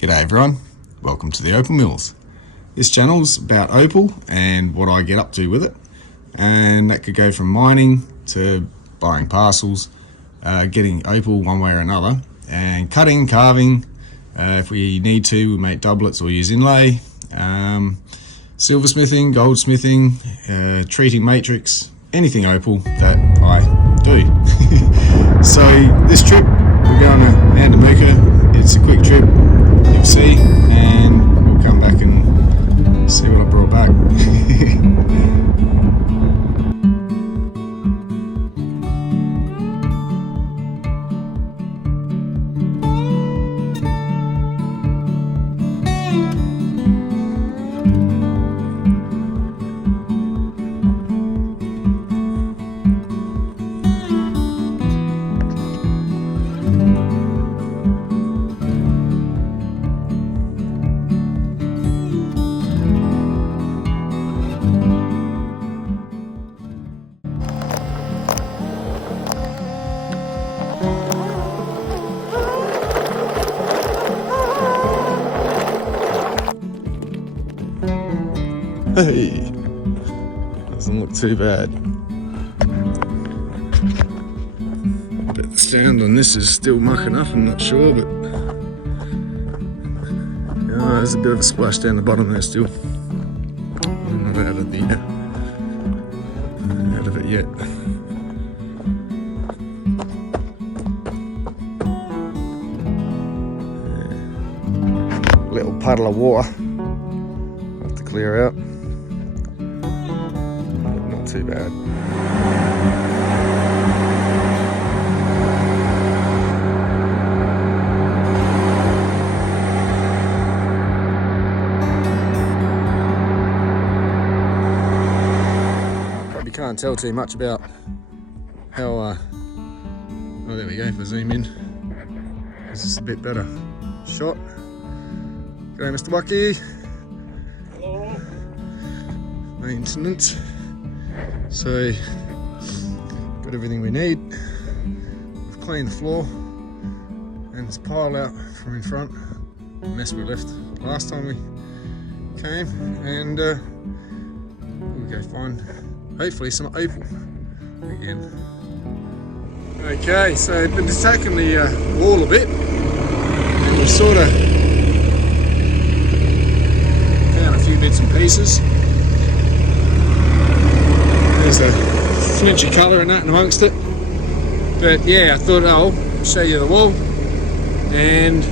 G'day everyone, welcome to the Opal Mills. This channel's about opal and what I get up to with it, and that could go from mining to buying parcels, getting opal one way or another, and cutting, carving, if we need to, we make doublets or use inlay, silversmithing, goldsmithing, treating matrix, anything opal that I do. So this trip, we're going to Andamooka. It's a quick trip, you'll see, and we'll come back and see what I brought back. Hey, doesn't look too bad. But the sound on this is still mucking up, I'm not sure, but there's a bit of a splash down the bottom there still. I'm not out of it yet. Little puddle of water. Have to clear out. Not too bad. Probably can't tell too much about how, oh there we go, if I zoom in. This is a bit better shot. G'day Mr. Wacky. Hello. Maintenance. So, got everything we need. We've cleaned the floor and it's piled out from in front. The mess we left last time we came, and we'll go find hopefully some opal again. Okay, so I've been attacking the wall a bit, and we've sort of found a few bits and pieces. There's a flinchy colour and that amongst it, but yeah, I thought I'll show you the wall, and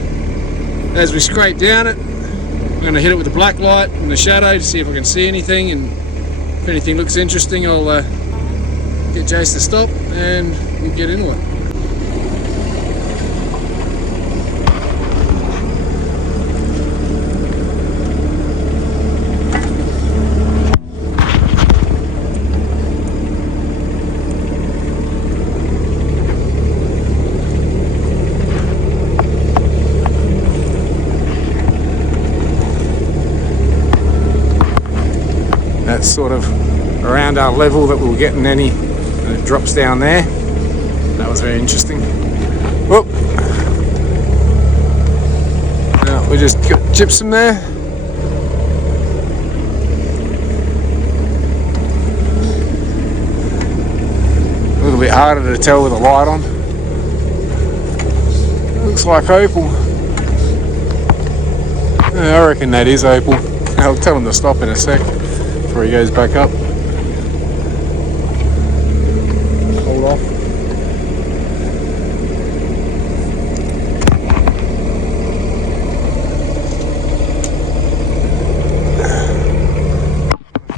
as we scrape down it, I'm going to hit it with the black light and the shadow to see if I can see anything, and if anything looks interesting I'll get Jace to stop and we'll get into it. That's sort of around our level that we were getting any, and it drops down there. That was very interesting. Whoop! Now we just got gypsum there. A little bit harder to tell with the light on. Looks like opal. Yeah, I reckon that is opal. I'll tell him to stop in a sec before he goes back up. Hold off.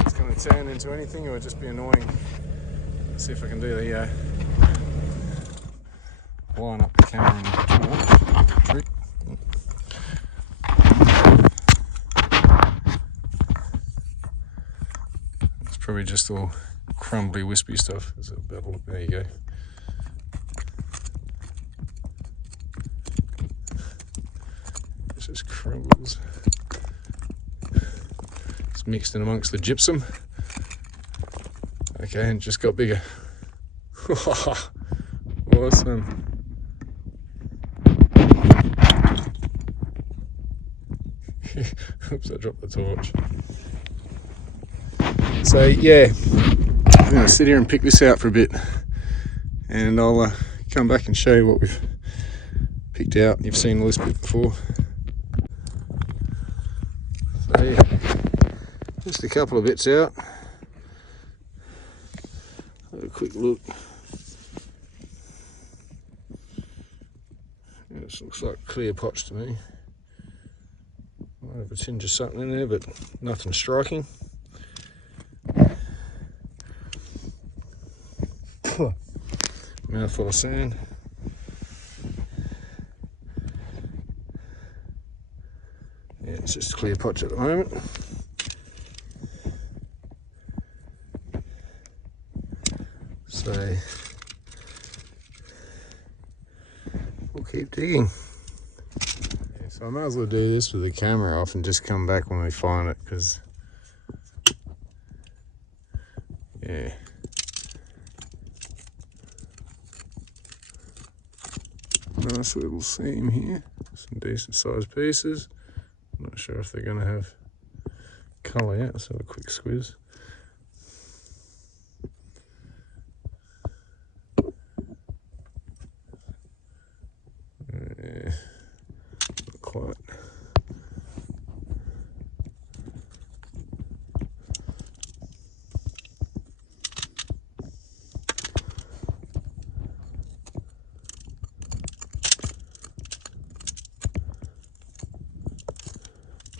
It's going to turn into anything or just be annoying. Let's see if I can do the line up the camera and trick. Probably just all crumbly, wispy stuff. There's a bevel. There you go. This just crumbles. It's mixed in amongst the gypsum. Okay, and just got bigger. Awesome. Oops, I dropped the torch. So yeah, I'm going to sit here and pick this out for a bit, and I'll come back and show you what we've picked out. You've seen this bit before. So yeah, just a couple of bits out. Have a quick look. Yeah, this looks like clear potch to me. Might have a tinge of something in there, but nothing striking. Mouthful of sand. Yeah, it's just clear potch at the moment. So we'll keep digging. Yeah, so I might as well do this with the camera off and just come back when we find it, because yeah. Nice little seam here, some decent sized pieces. I'm not sure if they're going to have colour yet. Let's have a quick squiz. Yeah, not quite.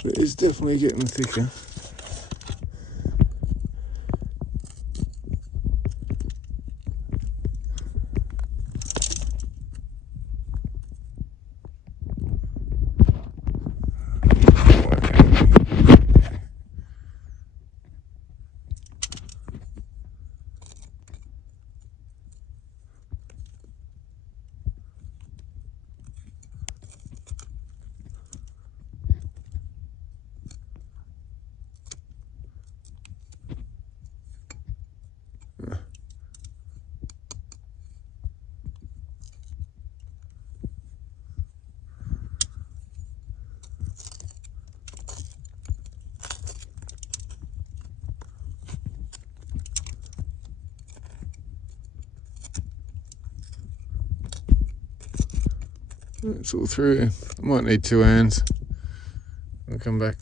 But it's definitely getting thicker. It's all through. I might need 2 hands. I'll come back.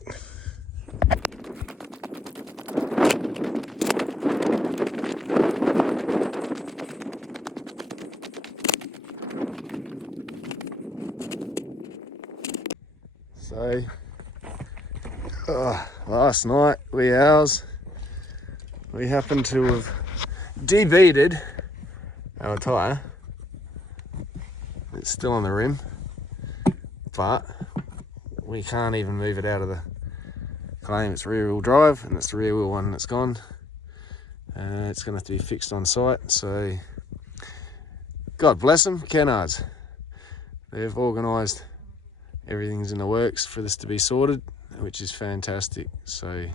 So, last night, wee hours, we happened to have debeaded our tyre. It's still on the rim, but we can't even move it out of the claim. It's rear wheel drive, and it's the rear wheel one that's gone. It's going to have to be fixed on site, so God bless them, Kennards. They've organised, everything's in the works for this to be sorted, which is fantastic. So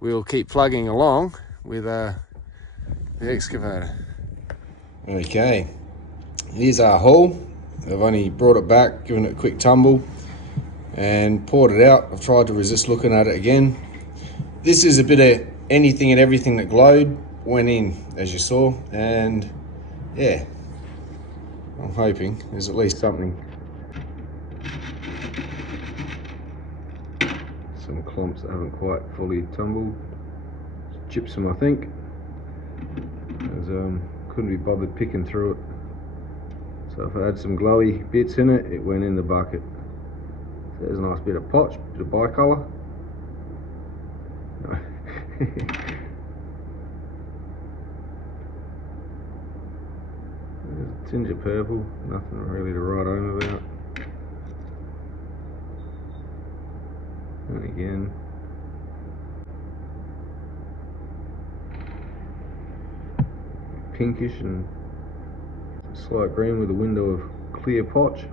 we'll keep plugging along with the excavator. Okay, here's our haul. I've only brought it back, given it a quick tumble, and poured it out. I've tried to resist looking at it again. This is a bit of anything and everything that glowed went in, as you saw, and yeah, I'm hoping there's at least something. Some clumps that haven't quite fully tumbled. Gypsum, I think. As couldn't be bothered picking through it. So if I had some glowy bits in it, it went in the bucket. So there's a nice bit of potch, bit of bicolour. No. There's a tinge of purple, nothing really to write home about. And again, pinkish and slight green with a window of clear potch.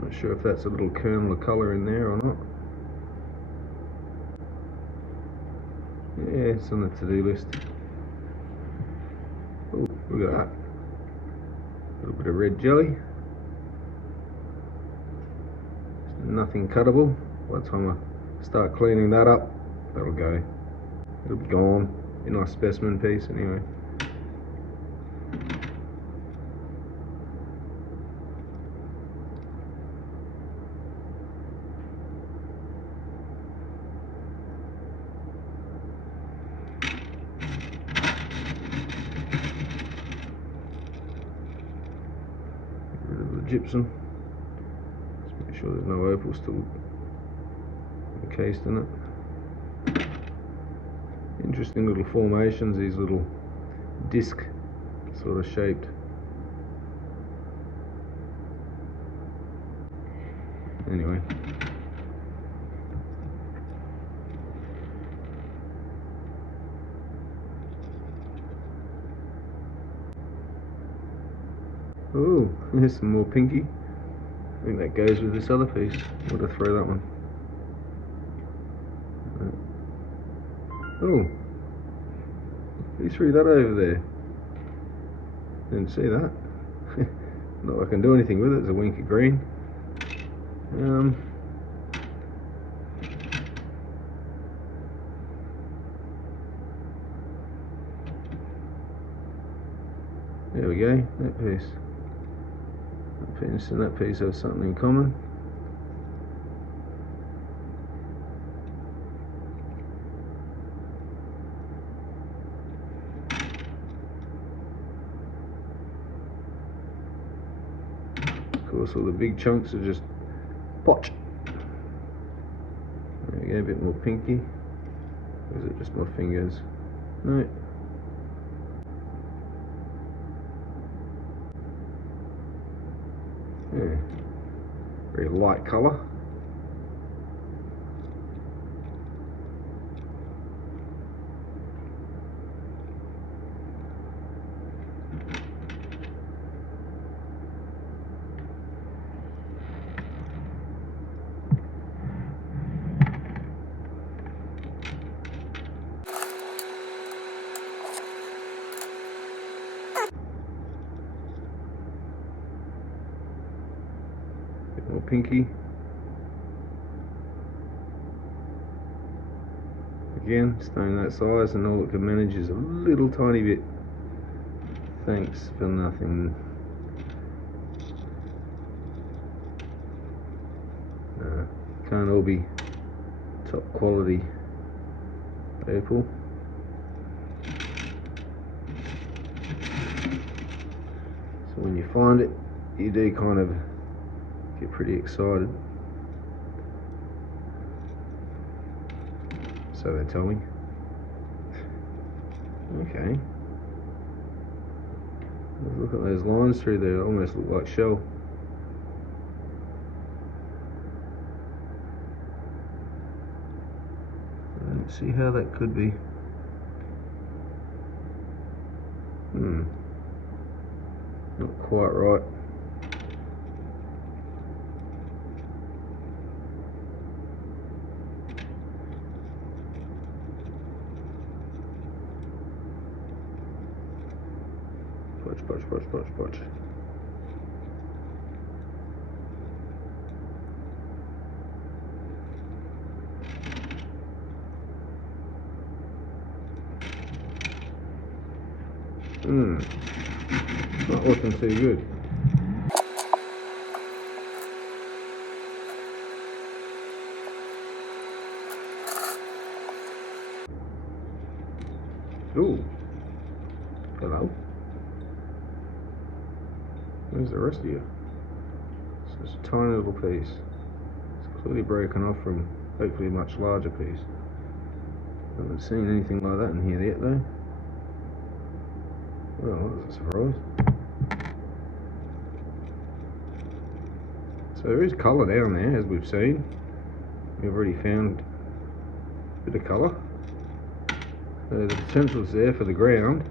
Not sure if that's a little kernel of colour in there or not. Yeah, it's on the to-do list. Oh, look at that. A little bit of red jelly. Just a nothing cuttable. By the time I start cleaning that up, that'll go. It'll be gone. A nice specimen piece anyway. Gypsum. Just make sure there's no opal still encased in it. Interesting little formations, these little disc sort of shaped. Anyway. Oh, there's some more pinky. I think that goes with this other piece. I'm going to throw that one. Oh, who threw that over there? Didn't see that. Not that I can do anything with it. It's a wink of green. There we go, that piece. That piece and that piece have something in common. Of course, all the big chunks are just potch. There we go, a bit more pinky. Or is it just my fingers? No. Yeah. Very light colour. Bit more pinky. Again, stone that size, and all it can manage is a little tiny bit. Thanks for nothing. Can't all be top quality opal. So when you find it, you do kind of get pretty excited. So they tell me. Okay. Look at those lines through there, they almost look like shell. Let's see how that could be. Not quite right. Watch. Not looking too good. Ooh. Hello. Where's the rest of you? It's just a tiny little piece. It's clearly broken off from hopefully a much larger piece. I haven't seen anything like that in here yet though. Well, that's a surprise. So there is colour down there, as we've seen. We've already found a bit of colour. So the potential's there for the ground.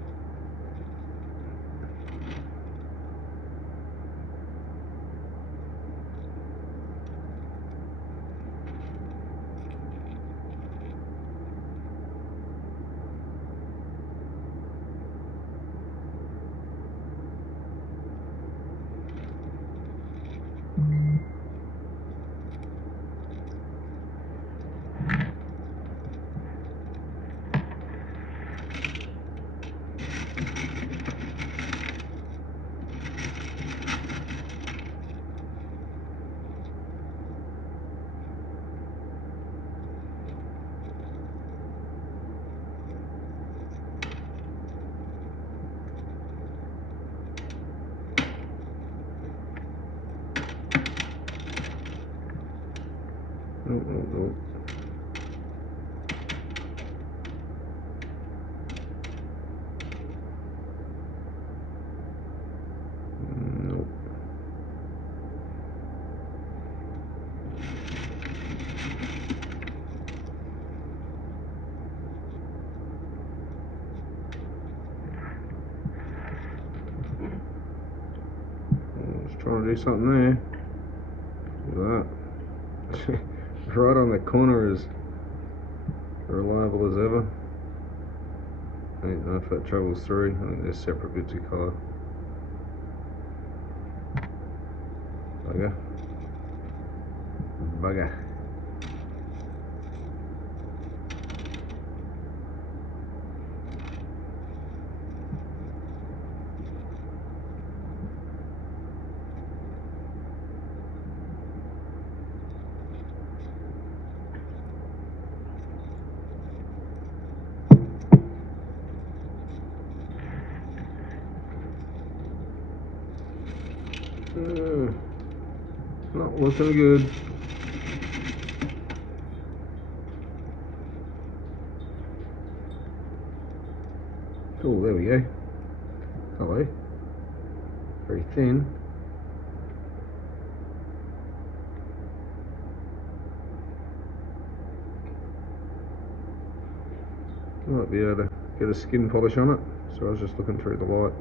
Oh. Nope. Just trying to do something there. Look at that. Right on the corner, as reliable as ever. I don't know if that travels through. I think there's separate bits of colour. Bugger. Not looking good. Oh, there we go. Hello. Very thin. Might be able to get a skin polish on it. So I was just looking through the light.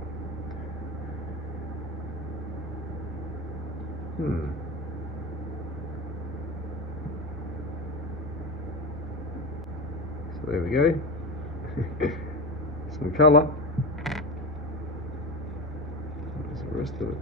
So there we go. Some colour. There's the rest of it.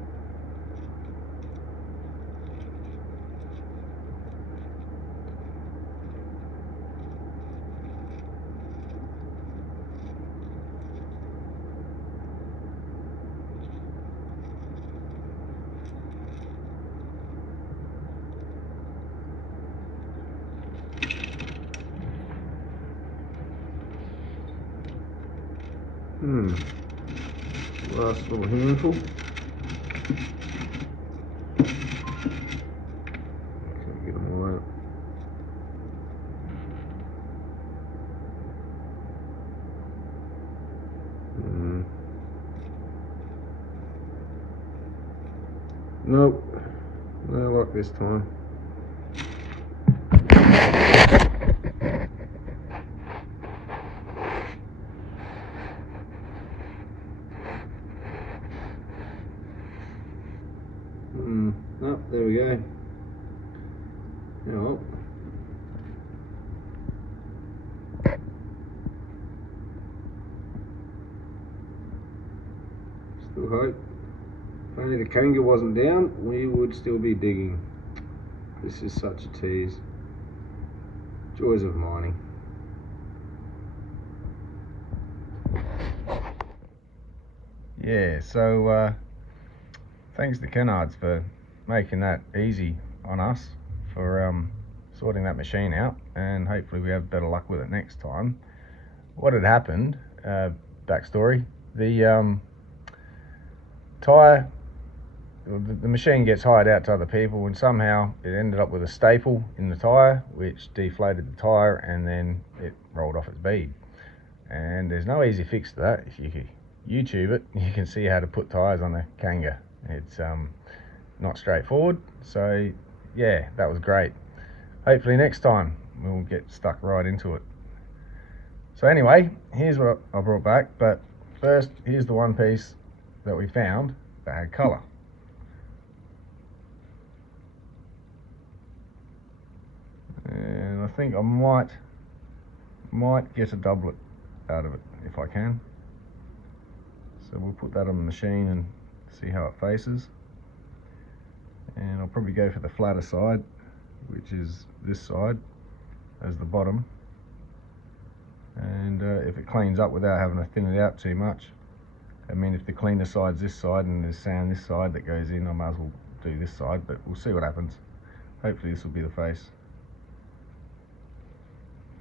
Last little handful. Can't get them all out. Nope. No luck this time. Nope, there we go. Well, still hope. If only the Kanga wasn't down, we would still be digging. This is such a tease. Joys of mining. Yeah, so thanks to Kennards for making that easy on us for sorting that machine out, and hopefully we have better luck with it next time. What had happened, backstory, the tyre, the machine gets hired out to other people, and somehow it ended up with a staple in the tyre which deflated the tyre, and then it rolled off its bead. And there's no easy fix to that. If you YouTube it, you can see how to put tyres on a Kanga. It's not straightforward, so yeah, that was great. Hopefully next time we'll get stuck right into it. So anyway, here's what I brought back, but first here's the one piece that we found that had colour. And I think I might get a doublet out of it if I can. So we'll put that on the machine and see how it faces. And I'll probably go for the flatter side, which is this side as the bottom. And if it cleans up without having to thin it out too much, I mean, if the cleaner side's this side and there's sand this side that goes in, I might as well do this side, but we'll see what happens. Hopefully this will be the face.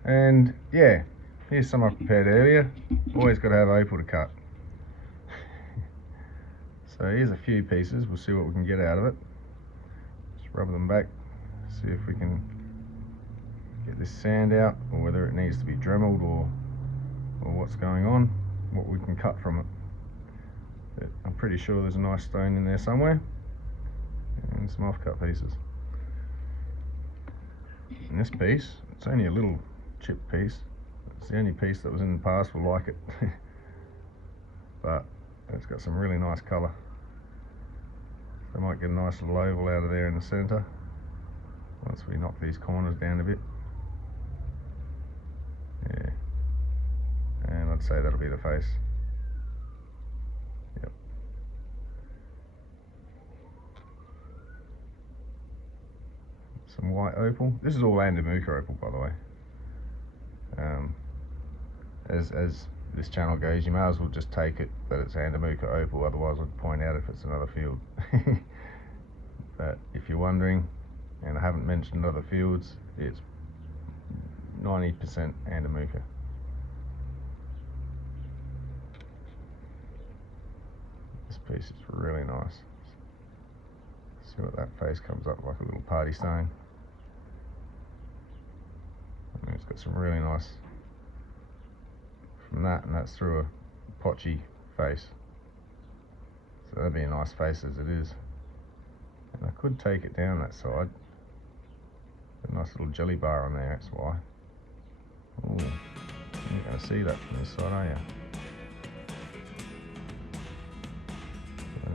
And yeah, here's some I prepared earlier. Always got to have opal to cut. So here's a few pieces, we'll see what we can get out of it. Just rub them back, see if we can get this sand out, or whether it needs to be dremeled or what's going on, what we can cut from it. But I'm pretty sure there's a nice stone in there somewhere, and some off-cut pieces. And this piece, it's only a little chip piece. It's the only piece that was in the past will like it. But it's got some really nice colour. So I might get a nice little oval out of there in the centre once we knock these corners down a bit. Yeah. And I'd say that'll be the face. Yep. Some white opal. This is all Andamooka opal, by the way. As this channel goes, you may as well just take it that it's Andamooka opal, otherwise I'd point out if it's another field. But if you're wondering, and I haven't mentioned other fields, it's 90% Andamooka. This piece is really nice. See what that face comes up like, a little party stone. I mean, it's got some really nice from that, and that's through a potchy face. So that'd be a nice face as it is. And I could take it down that side. A nice little jelly bar on there, that's why. Ooh, you're not going to see that from this side, are you?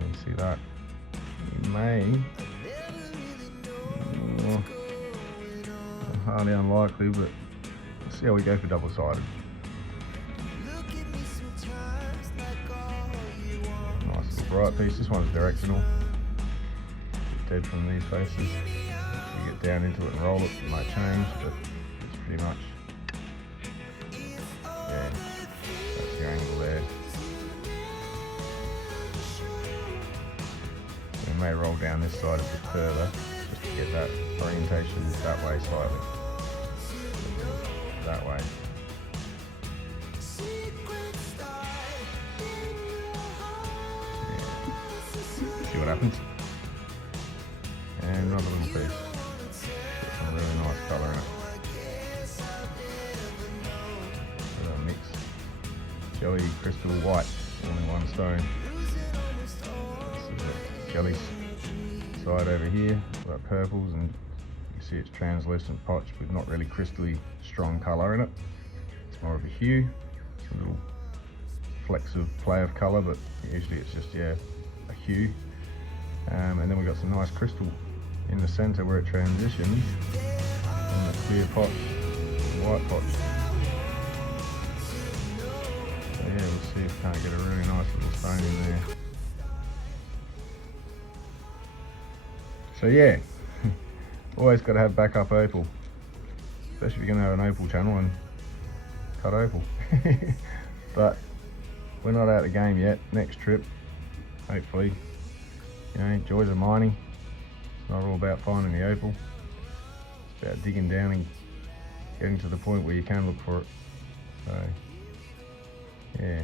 You see that? You may. Oh, hardly unlikely, but let's see how we go for double-sided. Nice little bright piece. This one's directional. Dead from these faces. If you get down into it and roll it, it might change, but it's pretty much, yeah, that's your angle there. We may roll down this side a bit further just to get that orientation that way slightly. That way. Yeah. See what happens? And another little piece. Got some really nice colour in it. A mix. Jelly, crystal, white, all in one stone. This is the jelly side over here. We've got purples, and you see it's translucent potch with not really crystally strong colour in it. It's more of a hue. Some little flecks of play of colour, but usually it's just, yeah, a hue. And then we've got some nice crystal in the centre where it transitions, and the clear potch, white potch. So yeah, we'll see if we can't get a really nice little stone in there. So yeah, always got to have backup opal, especially if you're going to have an opal channel and cut opal. But we're not out of the game yet. Next trip, hopefully, you know, joys of mining. Not all about finding the opal, it's about digging down and getting to the point where you can look for it. So yeah,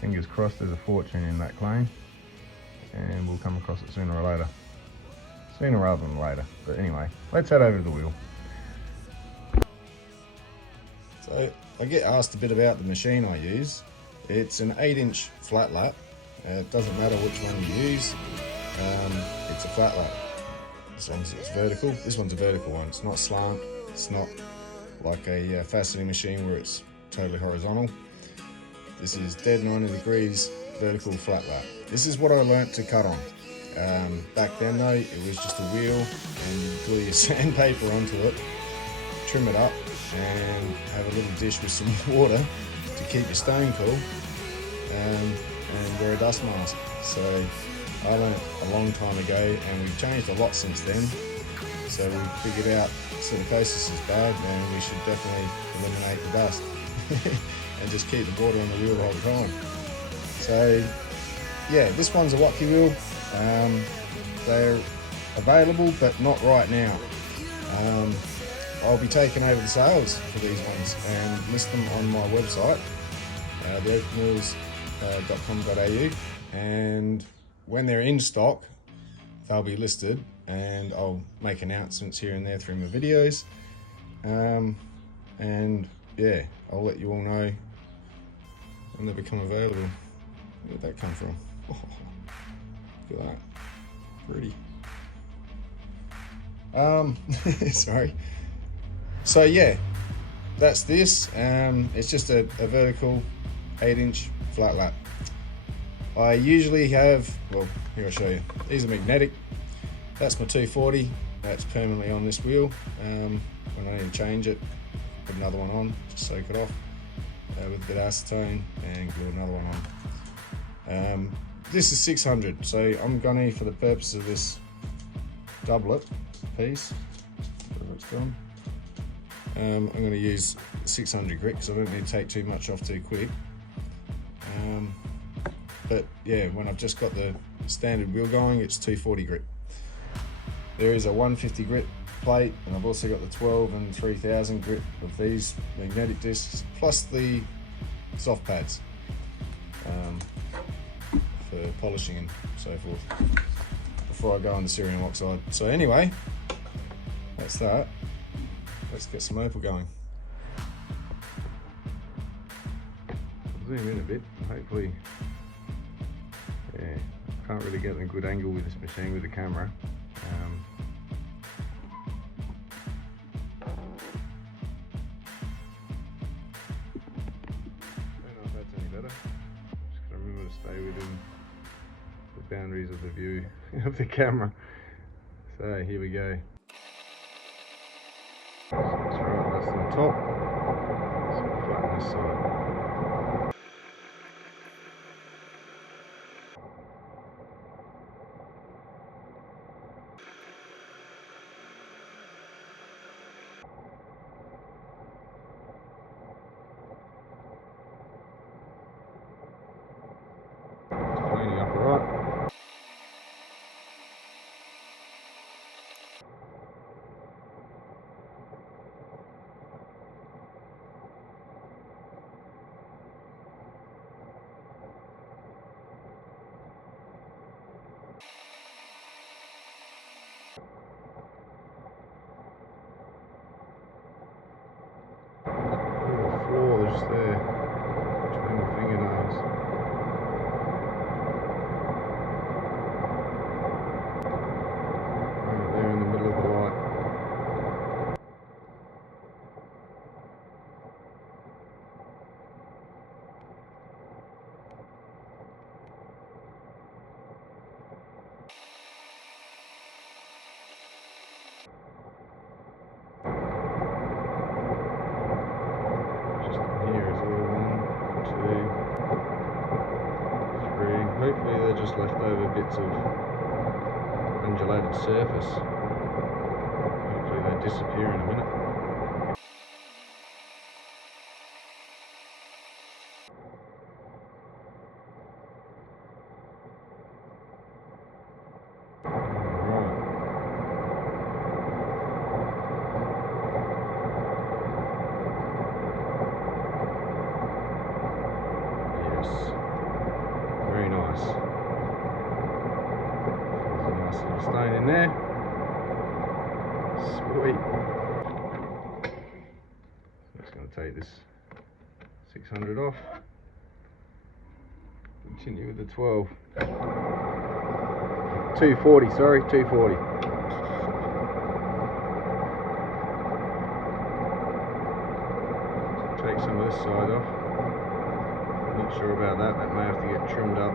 fingers crossed there's a fortune in that claim, and we'll come across it sooner or later. Sooner rather than later, but anyway, let's head over to the wheel. So I get asked a bit about the machine I use. It's an 8-inch flat lap. It doesn't matter which one you use, it's a flat lap. As long as it's vertical. This one's a vertical one. It's not slant. It's not like a faceting machine where it's totally horizontal. This is dead 90 degrees vertical flat lap. This is what I learnt to cut on. Back then though, it was just a wheel, and you glue your sandpaper onto it, trim it up, and have a little dish with some water to keep your stone cool, and wear a dust mask. So I learnt a long time ago, and we've changed a lot since then. So we figured out silicosis is bad, and we should definitely eliminate the dust and just keep the water on the wheel the whole time. So yeah, this one's a Watki wheel. They're available, but not right now. I'll be taking over the sales for these ones and list them on my website, theopalmills.com.au, and when they're in stock, they'll be listed, and I'll make announcements here and there through my videos. And yeah, I'll let you all know when they become available. Where did that come from? Oh, look at that, pretty. Sorry. So yeah, that's this. It's just a vertical 8-inch flat lap. I usually have, well, here I'll show you. These are magnetic. That's my 240. That's permanently on this wheel. When I need to change it, put another one on, just soak it off with a bit of acetone and glue another one on. This is 600, so I'm gonna, for the purpose of this doublet piece, whatever it's done, I'm gonna use 600 grit because I don't need to take too much off too quick. But yeah, when I've just got the standard wheel going, it's 240 grit. There is a 150 grit plate, and I've also got the 12 and 3000 grit of these magnetic discs, plus the soft pads for polishing and so forth before I go on the cerium oxide. So anyway, that's that. Let's get some Opal going. I'll zoom in a bit, hopefully. Yeah, can't really get a good angle with this machine with the camera. Don't know if that's any better. Just gotta remember to stay within the boundaries of the view of the camera. So here we go. So that's right, that's the top. So flatten this side. Cleaning up alright. Floor just there between the fingernails. Right there in the middle of the light. Hopefully they're just leftover bits of undulated surface. Hopefully they disappear in a minute. Very nice. There's a nice little stain in there. Sweet. So I'm just going to take this 600 off. Continue with the 12. 240, sorry, 240. Take some of this side off. Not sure about that, that may have to get trimmed up.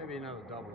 Maybe another double.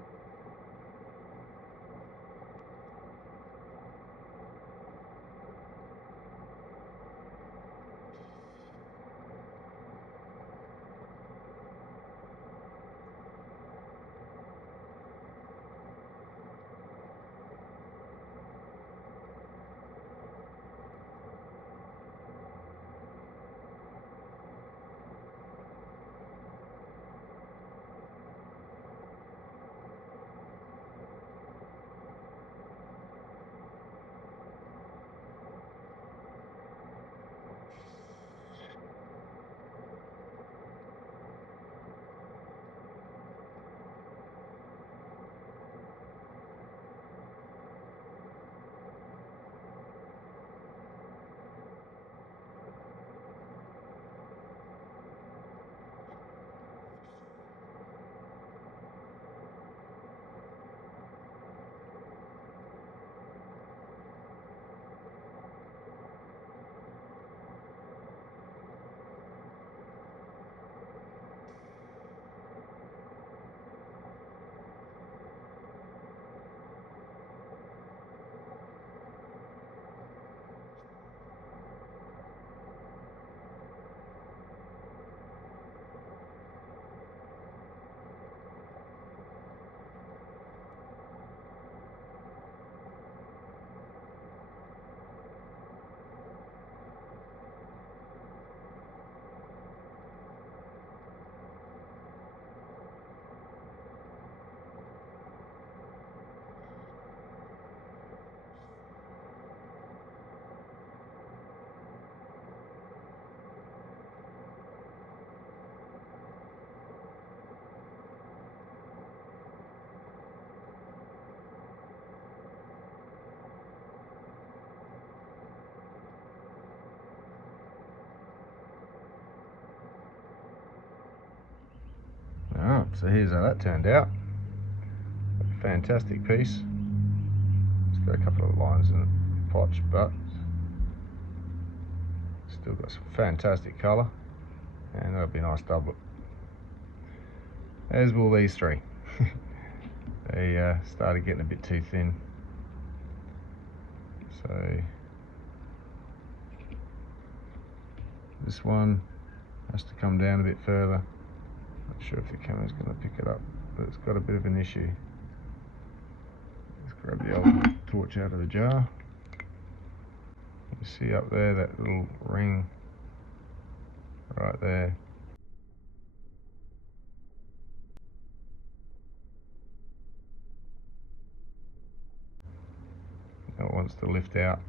So here's how that turned out. A fantastic piece. It's got a couple of lines in it, potch, but still got some fantastic colour, and that'll be a nice doublet. As will these three. They started getting a bit too thin, so this one has to come down a bit further. Not sure if the camera's going to pick it up, but it's got a bit of an issue. Let's grab the old torch out of the jar. You see up there that little ring right there. It wants to lift out,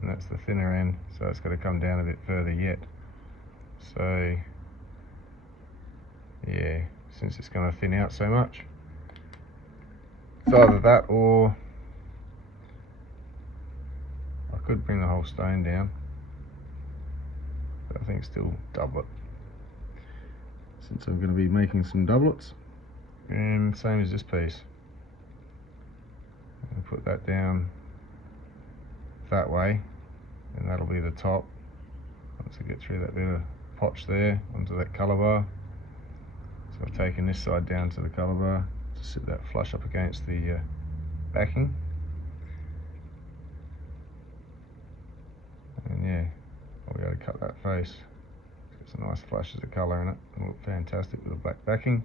and that's the thinner end, so it's got to come down a bit further yet. So yeah, since it's going to thin out so much, it's either that, or I could bring the whole stone down, but I think still double it, since I'm going to be making some doublets. And same as this piece, I'll put that down that way, and that'll be the top. Once I get through that bit of potch there onto that colour bar. So I've taken this side down to the colour bar to sit that flush up against the backing. And yeah, I'll be able to cut that face. It's some nice flashes of colour in it. It'll look fantastic with a black backing.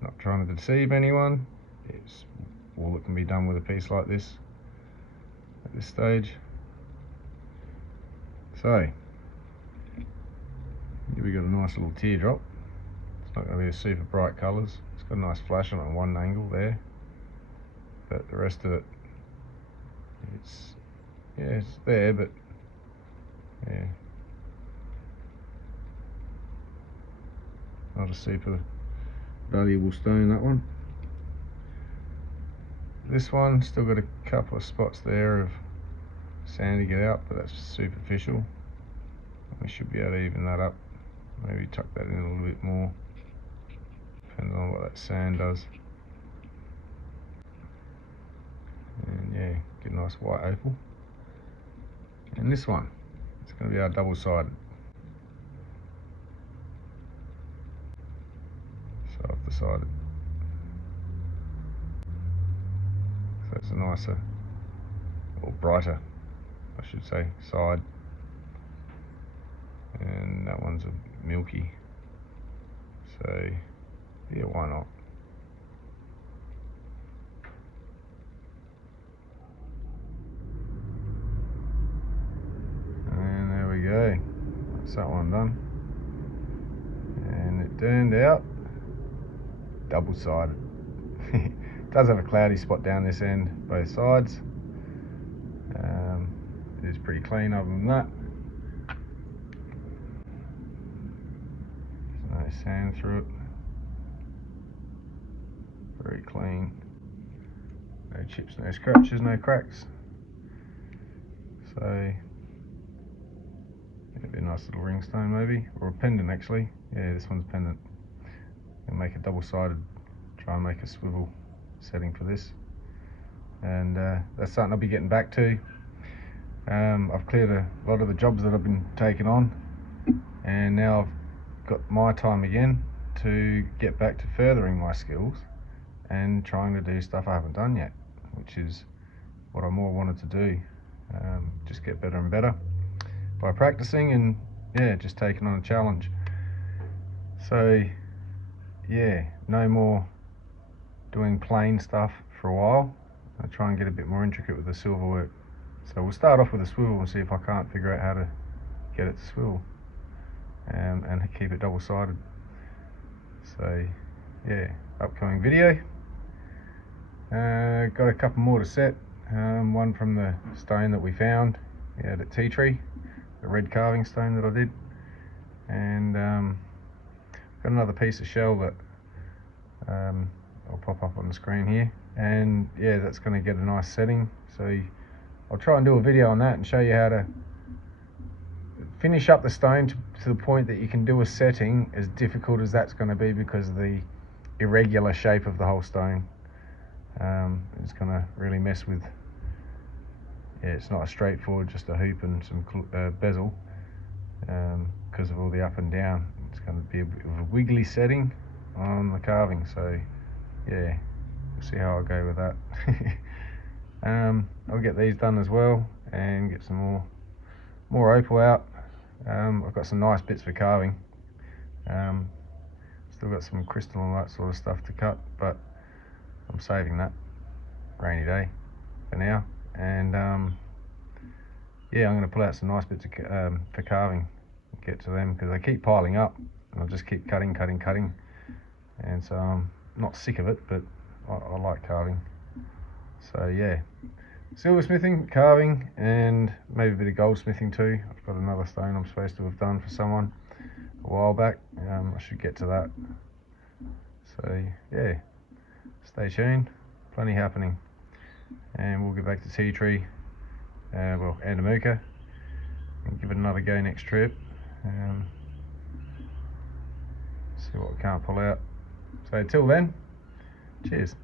Not trying to deceive anyone. It's all that can be done with a piece like this at this stage. So here we got a nice little teardrop. It's not going to be a super bright colours. It's got a nice flash on it at one angle there, but the rest of it, it's there, but yeah, not a super valuable stone, that one. This one still got a couple of spots there of sand to get out, but that's superficial. We should be able to even that up, maybe tuck that in a little bit more, depends on what that sand does. And yeah, get a nice white opal. And this one, it's going to be our double-sided. So I've decided. So it's a nicer, or brighter, I should say, side. And that one's a milky. So yeah, why not? And there we go. That's that one done. And it turned out double-sided. It does have a cloudy spot down this end, both sides. It is pretty clean other than that. There's no sand through it. Very clean. No chips, no scratches, no cracks. So it'd be a nice little ring stone maybe, or a pendant actually. Yeah, this one's pendant. And make a double-sided, try and make a swivel setting for this. And that's something I'll be getting back to. I've cleared a lot of the jobs that I've been taking on, and now I've got my time again to get back to furthering my skills and trying to do stuff I haven't done yet, which is what I more wanted to do. Just get better and better by practicing, and yeah, just taking on a challenge. So yeah, no more doing plain stuff for a while. I'll try and get a bit more intricate with the silver work. So we'll start off with a swivel and see if I can't figure out how to get it to swivel and keep it double-sided. So yeah, upcoming video. Got a couple more to set. One from the stone that we found at Tea Tree, the red carving stone that I did, and got another piece of shell that I'll pop up on the screen here, and yeah, that's going to get a nice setting. So I'll try and do a video on that and show you how to finish up the stone to the point that you can do a setting, as difficult as that's going to be because of the irregular shape of the whole stone. It's going to really mess with, yeah, it's not a straightforward just a hoop and some bezel, because of all the up and down. It's going to be a bit of a wiggly setting on the carving, so yeah, we'll see how I go with that. I'll get these done as well and get some more opal out. I've got some nice bits for carving. Still got some crystal and that sort of stuff to cut, but I'm saving that rainy day for now. And yeah, I'm going to pull out some nice bits for carving and get to them, because they keep piling up and I'll just keep cutting, and so I'm not sick of it, but I like carving. So yeah, silversmithing, carving, and maybe a bit of goldsmithing too. I've got another stone I'm supposed to have done for someone a while back. I should get to that. So yeah, stay tuned, plenty happening, and we'll get back to tea tree, well, Andamooka, and give it another go next trip. See what we can't pull out. So till then, cheers.